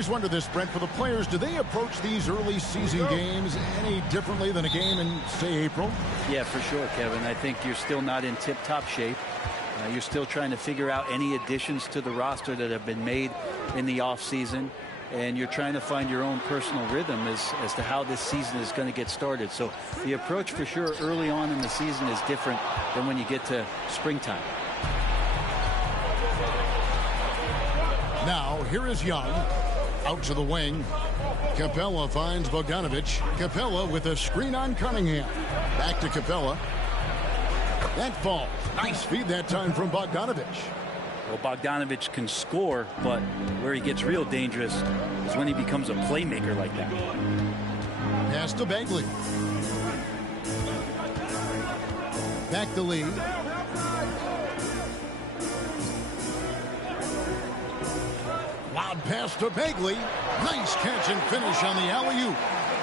always wonder this, Brent, for the players, do they approach these early season games any differently than a game in, say, April? Yeah, for sure, Kevin. I think you're still not in tip-top shape. You're still trying to figure out any additions to the roster that have been made in the offseason. And you're trying to find your own personal rhythm as to how this season is going to get started. So the approach for sure early on in the season is different than when you get to springtime. Now, here is Young. Out to the wing. Capella finds Bogdanovic. Capella with a screen on Cunningham. Back to Capella. That falls. Nice feed that time from Bogdanovic. Well, Bogdanovic can score, but where he gets real dangerous is when he becomes a playmaker like that. Pass to Bagley. Back to Lee. Loud pass to Bagley. Nice catch and finish on the alley-oop.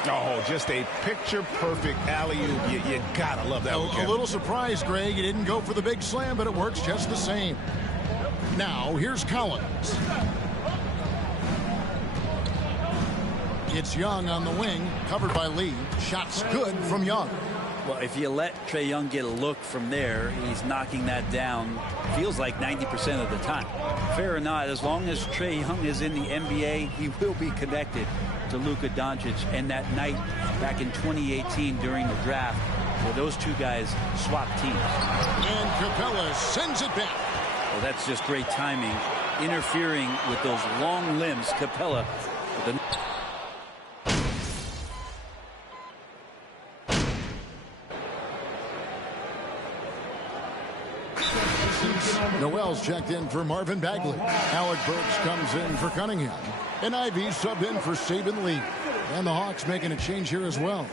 Oh, just a picture-perfect alley-oop. You gotta love that one, Kevin. A little surprise, Greg. He didn't go for the big slam, but it works just the same. Now, here's Collins. It's Young on the wing, covered by Lee. Shot's good from Young. Well, if you let Trae Young get a look from there, he's knocking that down, feels like 90% of the time. Fair or not, as long as Trae Young is in the NBA, he will be connected to Luka Doncic. And that night back in 2018 during the draft, where those two guys swapped teams. And Capella sends it back. Well, that's just great timing, interfering with those long limbs. Capella with the Noel's checked in for Marvin Bagley. Alec Burks comes in for Cunningham. And Ivy subbed in for Saban Lee. And the Hawks making a change here as well.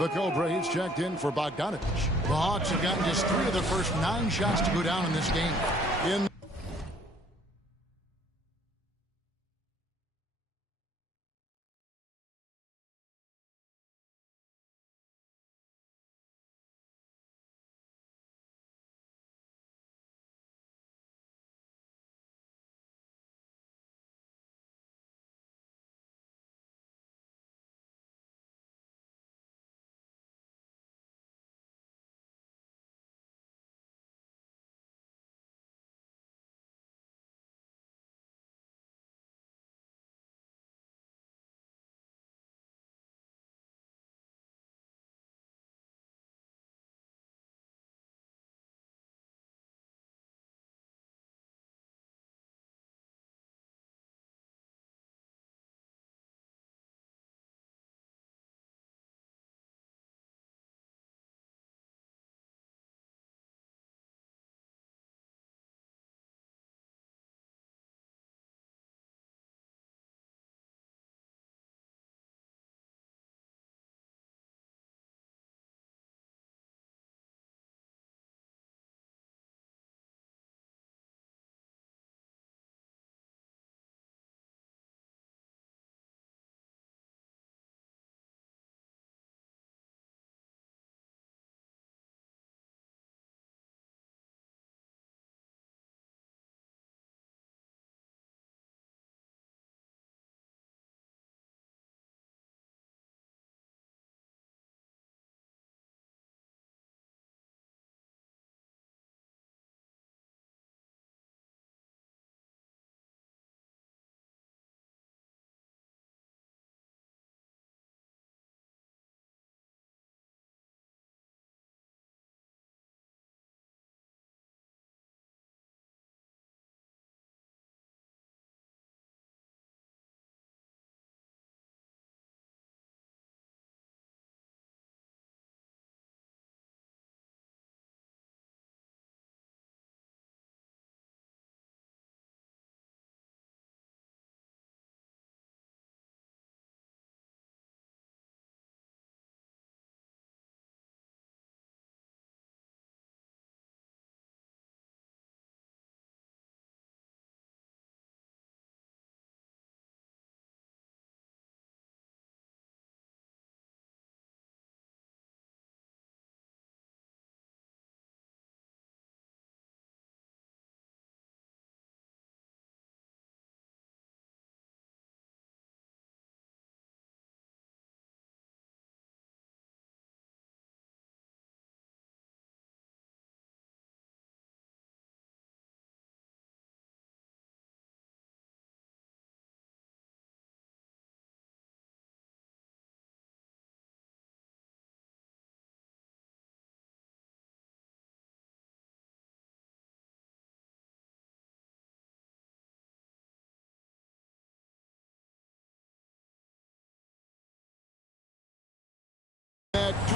The Braves checked in for Bogdanovic. The Hawks have gotten just 3 of their first 9 shots to go down in this game. In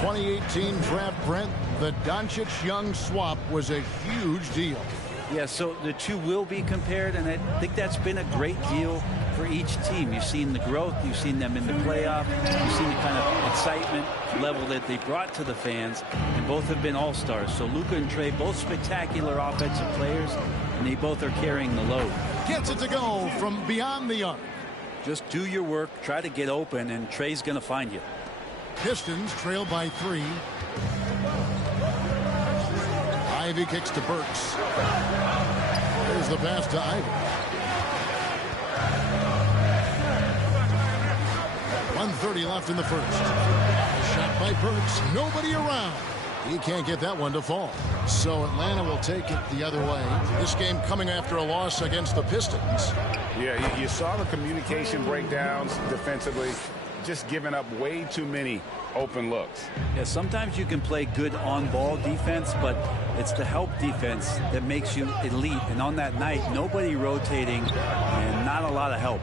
2018 draft, Brent, the Doncic-Young swap was a huge deal. Yeah, so the two will be compared, and I think that's been a great deal for each team. You've seen the growth, you've seen them in the playoff, you've seen the kind of excitement level that they brought to the fans, and both have been all-stars. So Luka and Trae, both spectacular offensive players, and they both are carrying the load. Gets it to go from beyond the arc. Just do your work, try to get open, and Trae's going to find you. Pistons trail by 3. Ivy kicks to Burks. There's the pass to Ivy. 1:30 left in the first. Shot by Burks. Nobody around. He can't get that one to fall. So Atlanta will take it the other way. This game coming after a loss against the Pistons. Yeah, you saw the communication breakdowns defensively. Just giving up way too many open looks. Yeah, sometimes you can play good on-ball defense, but it's the help defense that makes you elite. And on that night, nobody rotating and not a lot of help.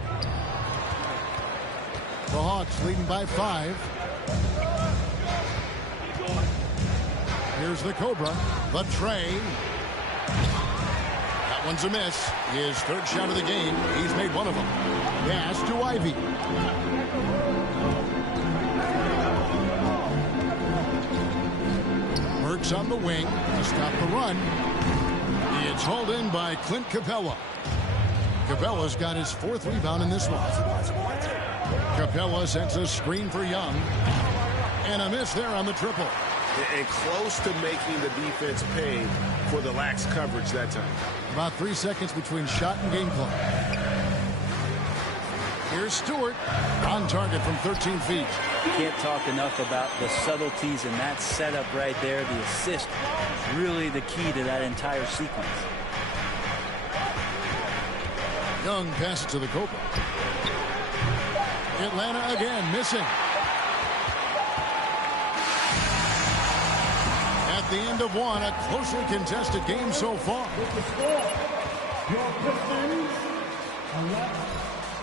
The Hawks leading by 5. Here's the Cobra, the Trae. That one's a miss. His third shot of the game. He's made one of them. Pass to Ivy. Burks on the wing to stop the run. It's hauled in by Clint Capella. Capella's got his 4th rebound in this one. Capella sends a screen for Young. And a miss there on the triple. And close to making the defense pay for the lax coverage that time. About 3 seconds between shot and game clock. Here's Stewart on target from 13 feet. Can't talk enough about the subtleties in that setup right there. The assist, really the key to that entire sequence. Young passes to the Cobra. Atlanta again missing. At the end of one, a closely contested game so far. With the score, your Pistons 11,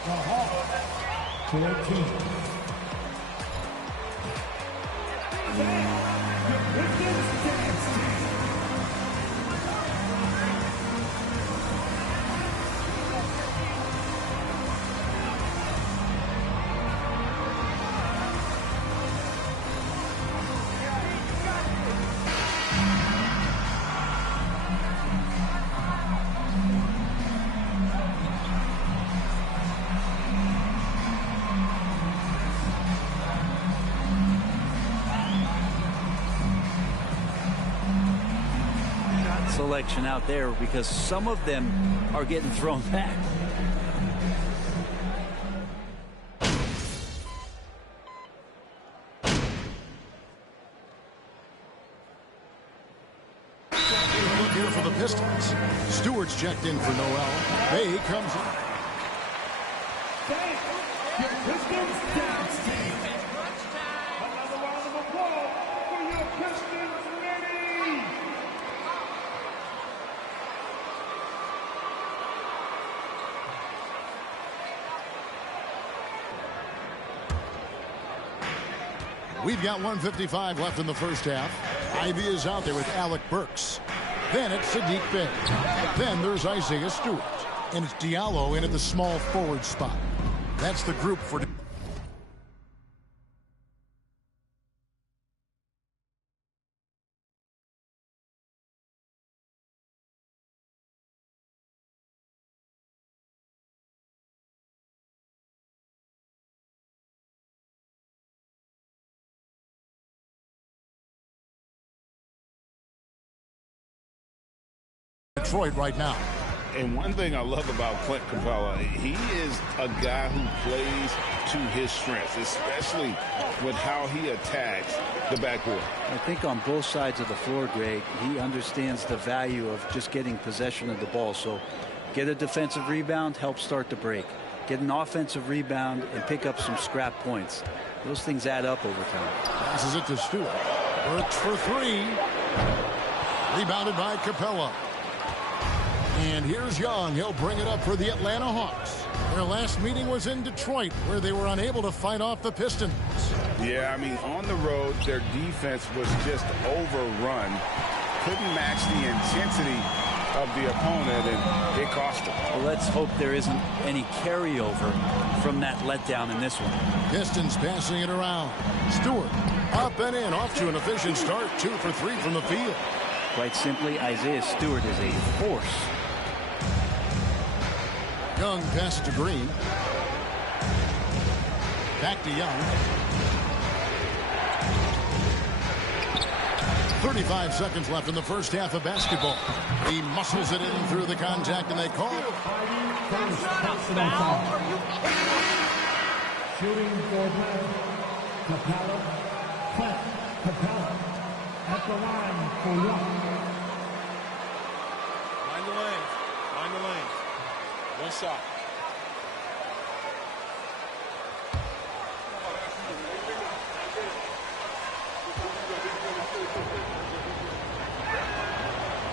the Hawks 14. The Pistons dance team. Selection out there because some of them are getting thrown back. Look here for the Pistons. Stewart's checked in for Noel. Bay comes in. Your Pistons dance team. Another round of applause for your Pistons ready. We've got 1:55 left in the first half. Ivy is out there with Alec Burks. Then it's Sadiq Bey. Then there's Isaiah Stewart. And it's Diallo in at the small forward spot. That's the group for... Detroit right now. And one thing I love about Clint Capella, he is a guy who plays to his strengths, especially with how he attacks the backcourt. I think on both sides of the floor, Greg, he understands the value of just getting possession of the ball. So get a defensive rebound, help start the break. Get an offensive rebound and pick up some scrap points. Those things add up over time. Passes it to Stewart. Burks for 3. Rebounded by Capella. And here's Young. He'll bring it up for the Atlanta Hawks. Their last meeting was in Detroit, where they were unable to fight off the Pistons. Yeah, I mean, on the road, their defense was just overrun. Couldn't match the intensity of the opponent, and it cost them. Well, let's hope there isn't any carryover from that letdown in this one. Pistons passing it around. Stewart up and in, off to an efficient start. 2 for 3 from the field. Quite simply, Isaiah Stewart is a force. Young passes to Green. Back to Young. 35 seconds left in the first half of basketball. He muscles it in through the contact, and they call it. That's not a foul. Are you kidding me? Shooting for them. Capella. Clint Capella at the line for one. Mind the lanes. Mind the lanes. One shot.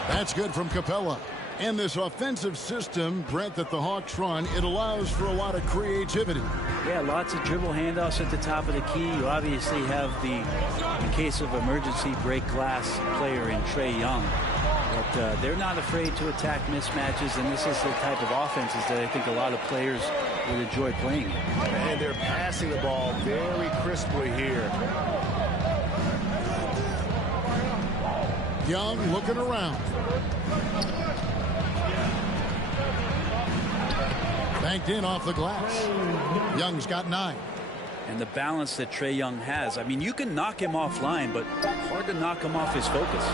That's good from Capella. And this offensive system, Brent, that the Hawks run, it allows for a lot of creativity. Yeah, lots of dribble handoffs at the top of the key. You obviously have the, in case of emergency, break glass player in Trae Young. But they're not afraid to attack mismatches, and this is the type of offenses that I think a lot of players would enjoy playing. And they're passing the ball very crisply here. Young looking around. Banked in off the glass. Young's got 9. And the balance that Trae Young has. I mean, you can knock him offline, but hard to knock him off his focus.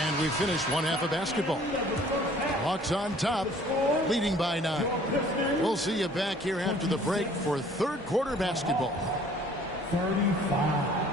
And we finished one half of basketball. Hawks on top, leading by 9. We'll see you back here after the break for third quarter basketball. 35.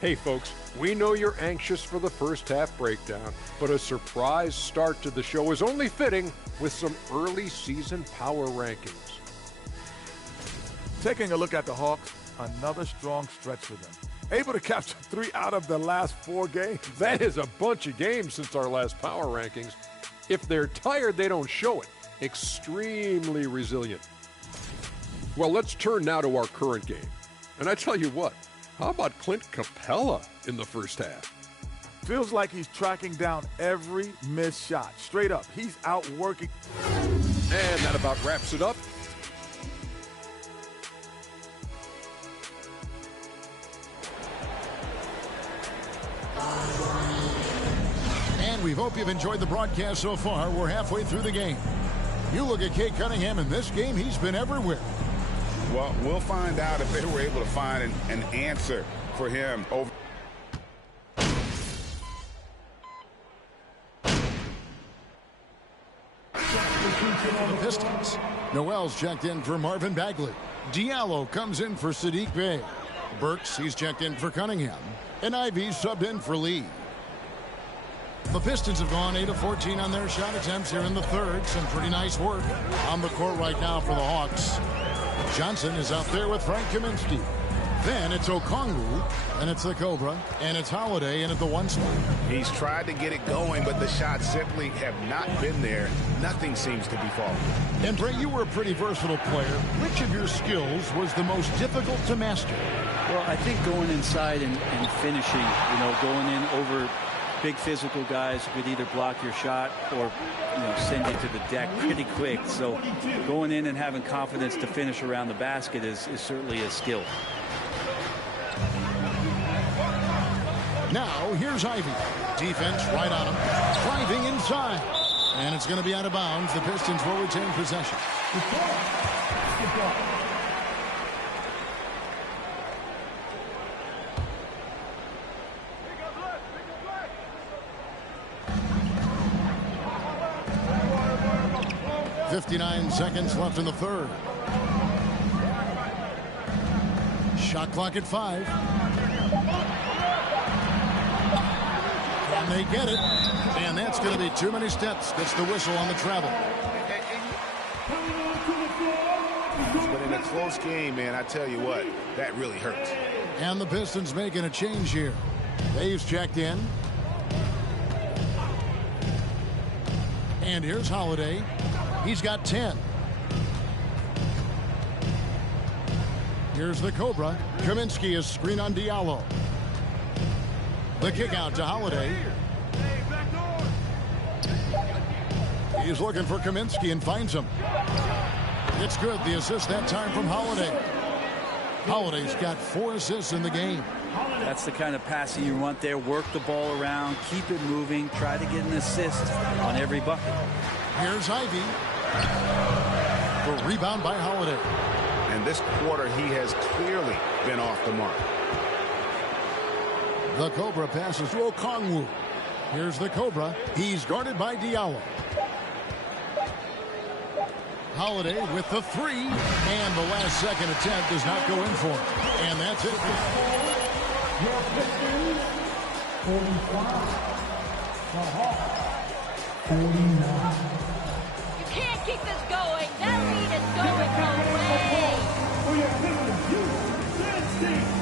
Hey folks, we know you're anxious for the first half breakdown, but a surprise start to the show is only fitting with some early season power rankings. Taking a look at the Hawks, another strong stretch for them. Able to capture 3 out of the last 4 games. That is a bunch of games since our last power rankings. If they're tired, they don't show it. Extremely resilient. Well, let's turn now to our current game. And I tell you what, how about Clint Capella in the first half? Feels like he's tracking down every missed shot. Straight up, he's out working. And that about wraps it up. And we hope you've enjoyed the broadcast so far. We're halfway through the game. You look at Cade Cunningham in this game, he's been everywhere. Well, we'll find out if they were able to find an answer for him over. The Pistons. Noel's checked in for Marvin Bagley. Diallo comes in for Sadiq Bey. Burks, he's checked in for Cunningham. And Ivy subbed in for Lee. The Pistons have gone 8 of 14 on their shot attempts here in the third. Some pretty nice work on the court right now for the Hawks. Johnson is out there with Frank Kaminsky. Then it's Okongwu, and it's the Cobra, and it's Holiday in at the 1 spot. He's tried to get it going, but the shots simply have not been there. Nothing seems to be falling. And Brett, you were a pretty versatile player. Which of your skills was the most difficult to master? Well, I think going inside and finishing, going in over big physical guys who could either block your shot or send you to the deck pretty quick. So going in and having confidence to finish around the basket is certainly a skill. Now here's Ivy. Defense right on him. Driving inside. And it's going to be out of bounds. The Pistons will retain possession. 59 seconds left in the third. Shot clock at 5. And they get it. And that's going to be too many steps. Gets the whistle on the travel. But in a close game, man, I tell you what, that really hurts. And the Pistons making a change here. Dave's checked in. And here's Holiday. He's got 10. Here's the Cobra. Kaminsky is screen on Diallo. The kick out to Holiday. He's looking for Kaminsky and finds him. It's good. The assist that time from Holiday. Holiday's got 4 assists in the game. That's the kind of passing you want there. Work the ball around, keep it moving, try to get an assist on every bucket. Here's Ivy. The rebound by Holiday. And this quarter, he has clearly been off the mark. The Cobra passes to Okongwu. Here's the Cobra. He's guarded by Diallo. Holiday with the 3. And the last second attempt does not go in for him. And that's it. Your Pistons, 45. The Hawks, 49. You can't keep this going. That lead is going away. For your Pistons, UNC.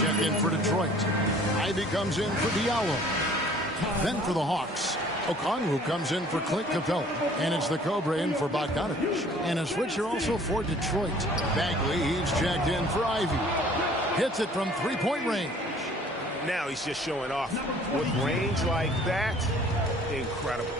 Check in for Detroit. Ivy comes in for Diallo. Then for the Hawks, Okongwu comes in for Clint Capella. And it's the Cobra in for Bogdanovich. And a switcher also for Detroit. Bagley, he's checked in for Ivy. Hits it from 3-point range. Now he's just showing off. With range like that, incredible.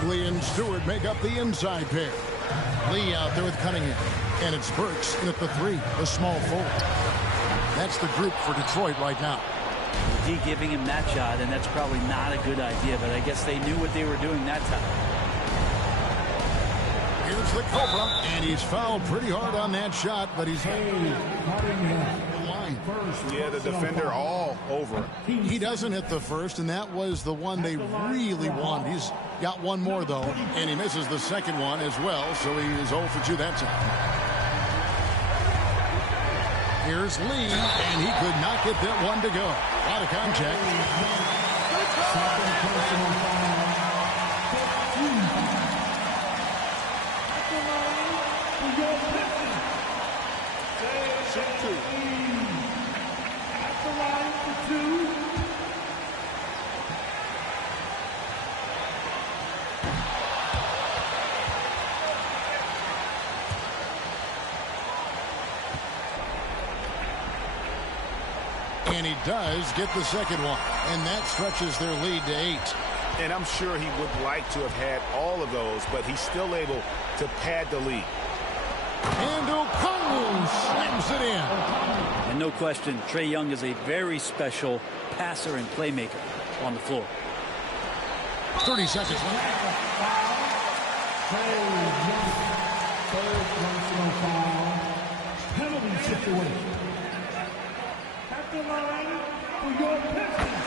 Bagley and Stewart make up the inside pair. Lee out there with Cunningham. And it's Burks in at the 3, the small forward. That's the group for Detroit right now. D giving him that shot, and that's probably not a good idea, but I guess they knew what they were doing that time. Here's the Cobra, and he's fouled pretty hard on that shot, but he's yeah, the defender all over. He doesn't hit the first, and that was the one they really wanted. He's got one more, though, and he misses the second one as well, so he is 0 for 2 that time. Here's Lee, and he could not get that one to go. Out of contact. Second personal foul. At the line for 2. And he does get the second one. And that stretches their lead to 8. And I'm sure he would like to have had all of those, but he's still able to pad the lead. And O'Connell slams it in. And no question, Trae Young is a very special passer and playmaker on the floor. 30 seconds left. Third personal foul. Penalty situation. At the line for your Pistons.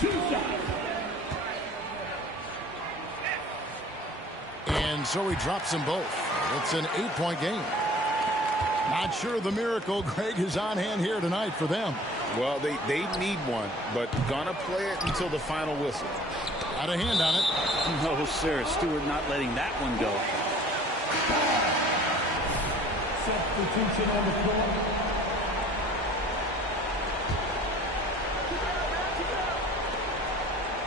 Two shots. And so he drops them both. It's an 8-point game. Not sure the miracle, Greg, is on hand here tonight for them. Well, they need one, but gonna play it until the final whistle. Got a hand on it. No, sir. Stewart not letting that one go. Substitution on the floor.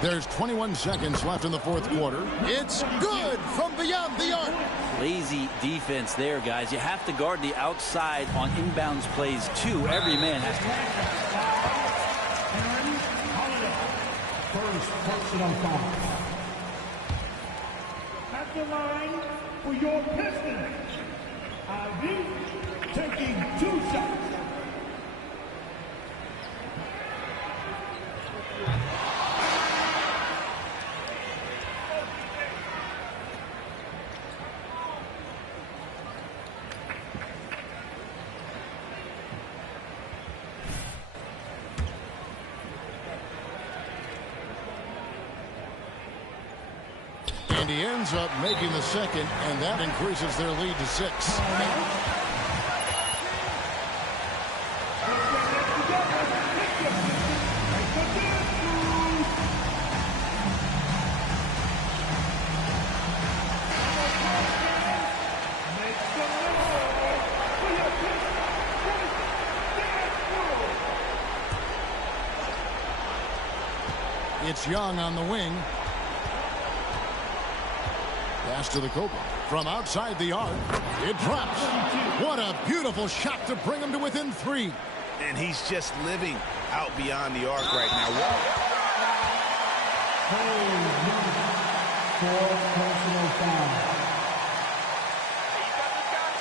There's 21 seconds left in the fourth quarter. It's good from beyond the arc. Lazy defense there, guys. You have to guard the outside on inbounds plays, too. Every man has to. First personal foul. At the line for your Pistons. Ivy taking 2 shots. And he ends up making the second, and that increases their lead to 6. It's Young on the wing. Pass to the Cobra. From outside the arc, it drops. What a beautiful shot to bring him to within 3. And he's just living out beyond the arc right now. Fourth personal foul.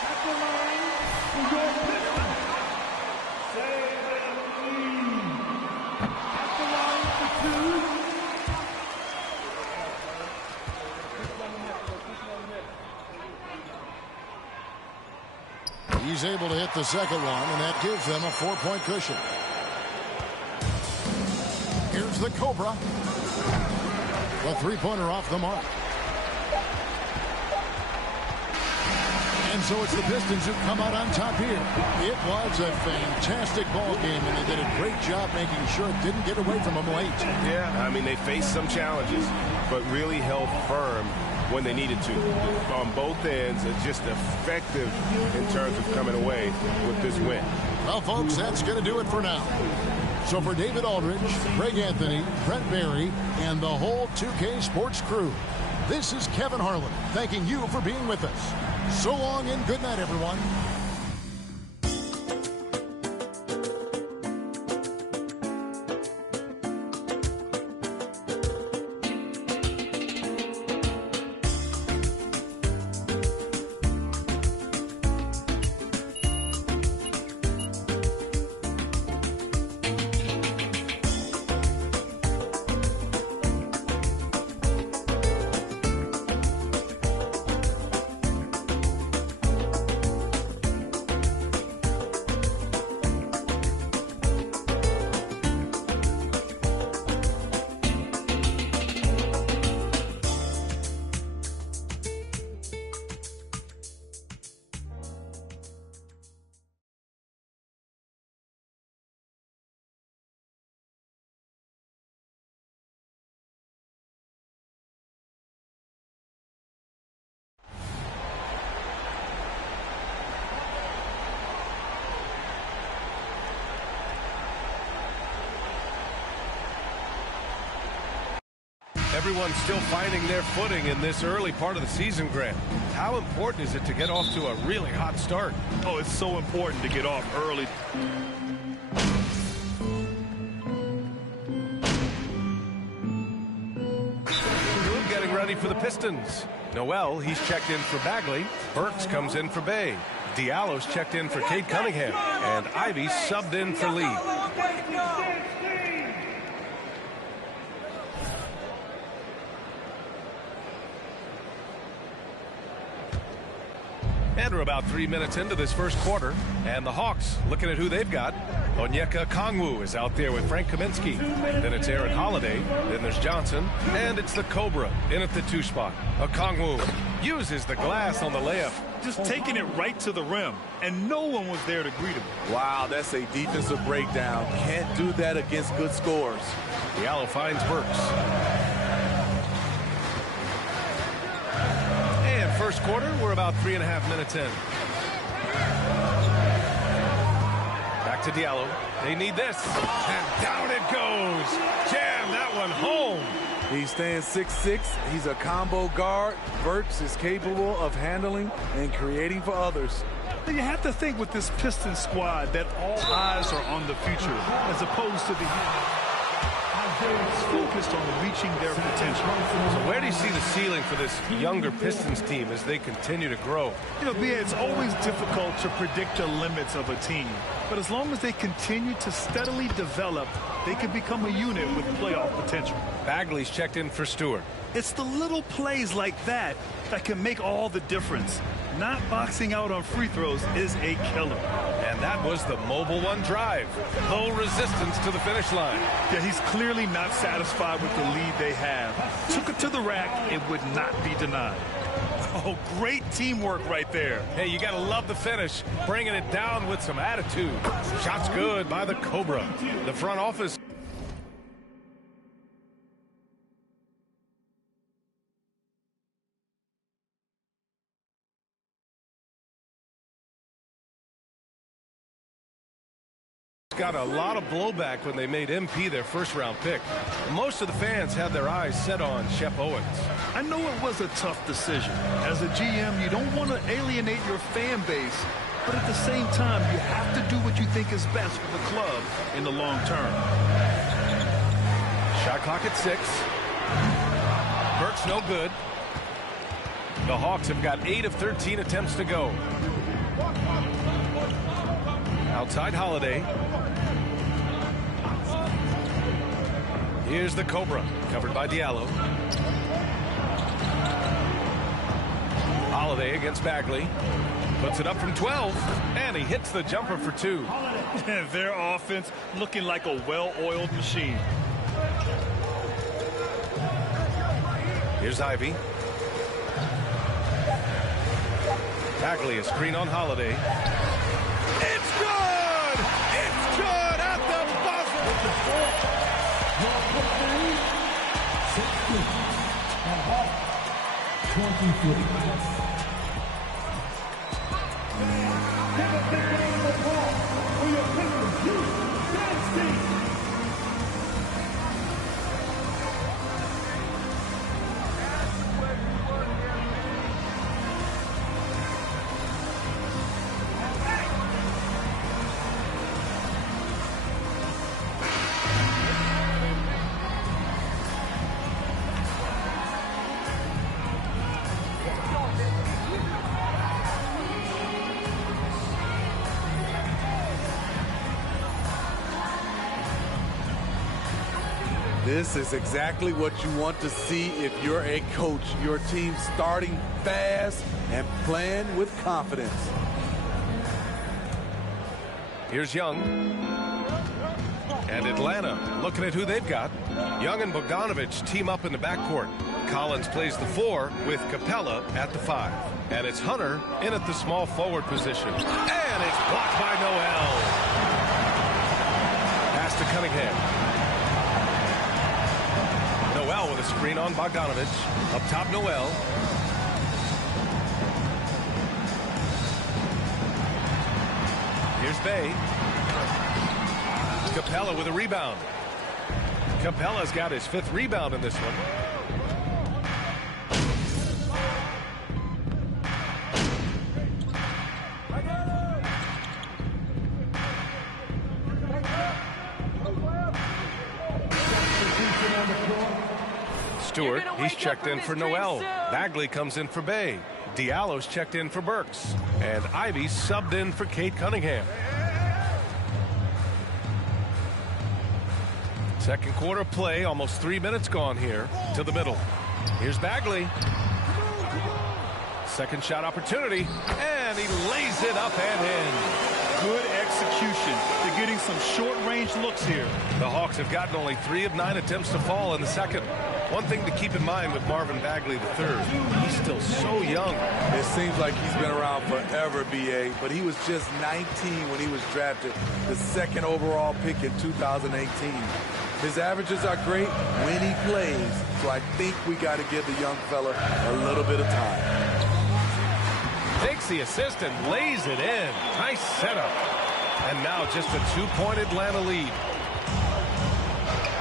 At the line for your Pistons. Save and lead. At the line for 2. He's able to hit the second one, and that gives them a 4-point cushion. Here's the Cobra. The three-pointer off the mark. And so it's the Pistons who come out on top here. It was a fantastic ball game, and they did a great job making sure it didn't get away from them late. Yeah, I mean, they faced some challenges, but really held firm when they needed to. On both ends, it's just effective in terms of coming away with this win. Well, folks, that's going to do it for now. So for David Aldridge, Greg Anthony, Brent Barry, and the whole 2K Sports crew, this is Kevin Harlan thanking you for being with us. So long and good night, everyone. Everyone's still finding their footing in this early part of the season, Grant. How important is it to get off to a really hot start? Oh, it's so important to get off early. Getting ready for the Pistons. Noel, he's checked in for Bagley. Burks comes in for Bay. Diallo's checked in for Cade Cunningham. And Ivy subbed in for Lee. And we're about 3 minutes into this first quarter. And the Hawks looking at who they've got. Onyeka Okongwu is out there with Frank Kaminsky. Then it's Aaron Holiday. Then there's Johnson. And it's the Cobra in at the 2 spot. Okongwu uses the glass on the layup. Just taking it right to the rim. And no one was there to greet him. Wow, that's a defensive breakdown. Can't do that against good scores. Diallo finds Burks. First quarter, we're about 3.5 minutes in. Back to Diallo. They need this. And down it goes. Jam that one home. He stands 6'6". He's a combo guard. Burks is capable of handling and creating for others. You have to think with this Pistons squad that all eyes are on the future as opposed to the focused on reaching their potential. So where do you see the ceiling for this younger Pistons team as they continue to grow? You know, it's always difficult to predict the limits of a team. But as long as they continue to steadily develop, they can become a unit with playoff potential. Bagley's checked in for Stewart. It's the little plays like that that can make all the difference. Not boxing out on free throws is a killer. And that was the Mobile One drive. Low resistance to the finish line. Yeah, he's clearly not satisfied with the lead they have. Took it to the rack. It would not be denied. Oh, great teamwork right there. Hey, you got to love the finish. Bringing it down with some attitude. Shots good by the Cobra. The front office. Got a lot of blowback when they made MP their first-round pick. Most of the fans had their eyes set on Shep Owens. I know it was a tough decision. As a GM, you don't want to alienate your fan base, but at the same time, you have to do what you think is best for the club in the long term. Shot clock at 6. Burks no good. The Hawks have got 8 of 13 attempts to go. Outside Holiday. Here's the Cobra, covered by Diallo. Holiday against Bagley. Puts it up from 12, and he hits the jumper for 2. Their offense looking like a well-oiled machine. Here's Ivy. Bagley, a screen on Holiday. It's good! It's good at the buzzer! 23. This is exactly what you want to see if you're a coach. Your team starting fast and playing with confidence. Here's Young. And Atlanta looking at who they've got. Young and Bogdanovich team up in the backcourt. Collins plays the 4 with Capella at the 5. And it's Hunter in at the small forward position. And it's blocked by Noel. Pass to Cunningham. Noel with a screen on Bogdanovich. Up top, Noel. Here's Bay. Capella with a rebound. Capella's got his 5th rebound in this one. Stewart, he's checked in for Noel. Bagley comes in for Bay. Diallo's checked in for Burks. And Ivy subbed in for Kate Cunningham. Second quarter play, almost 3 minutes gone here to the middle. Here's Bagley. Second shot opportunity, and he lays it up and in. Good execution. They're getting some short-range looks here. The Hawks have gotten only 3 of 9 attempts to fall in the second. One thing to keep in mind with Marvin Bagley III, he's still so young. It seems like he's been around forever, B.A., but he was just 19 when he was drafted, the 2nd overall pick in 2018. His averages are great when he plays, so I think we got to give the young fella a little bit of time. Takes the assist and lays it in. Nice setup. And now just a 2-point Atlanta lead.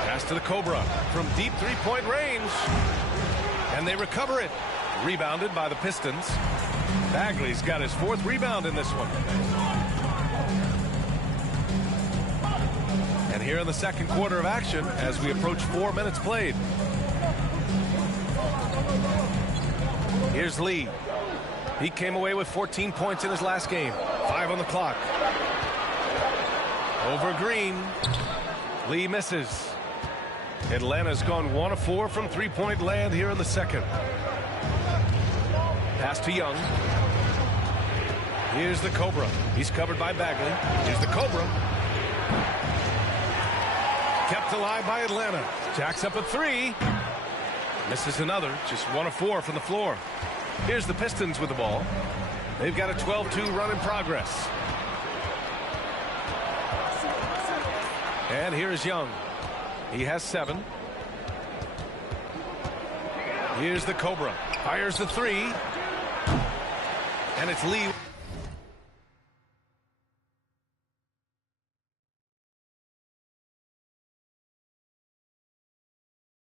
Pass to the Cobra from deep 3-point range. And they recover it. Rebounded by the Pistons. Bagley's got his 4th rebound in this one. And here in the second quarter of action as we approach 4 minutes played. Here's Lee. He came away with 14 points in his last game. 5 on the clock. Over Green. Lee misses. Atlanta's gone 1 of 4 from 3-point land here in the second. Pass to Young. Here's the Cobra. He's covered by Bagley. Here's the Cobra. Kept alive by Atlanta. Jacks up a 3. Misses another. Just 1 of 4 from the floor. Here's the Pistons with the ball. They've got a 12-2 run in progress. And here is Young. He has 7. Here's the Cobra. Fires the 3. And it's Lee.